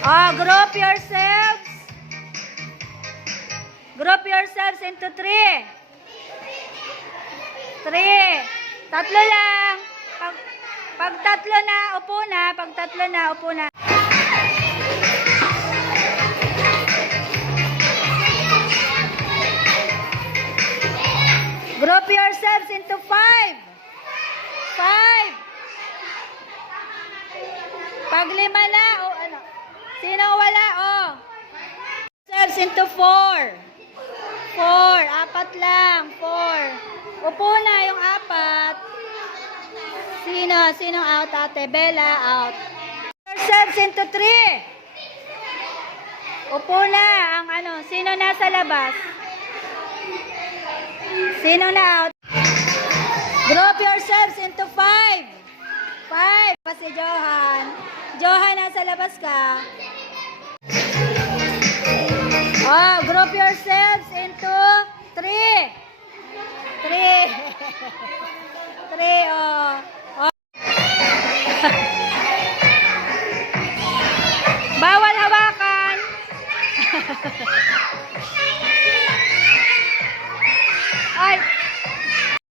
Oh, Group yourselves into three. Tatlo lang. Pag tatlo na, upo na. Pag tatlo na, upo na. Group yourselves into 5. Pag 5 na, o ano? Sino wala? Oh. Yourselves into 4. 4 lang. 4. Upo na yung 4. Sino out, ate? Bella, out. Yourselves into 3. Upo na ang ano. Sino nasa labas? Sino na out? Group yourselves into 5. Pa si Johan. Johan, nasa labas ka. Oh, group yourselves into 3. 3, oh. Bawal hawakan.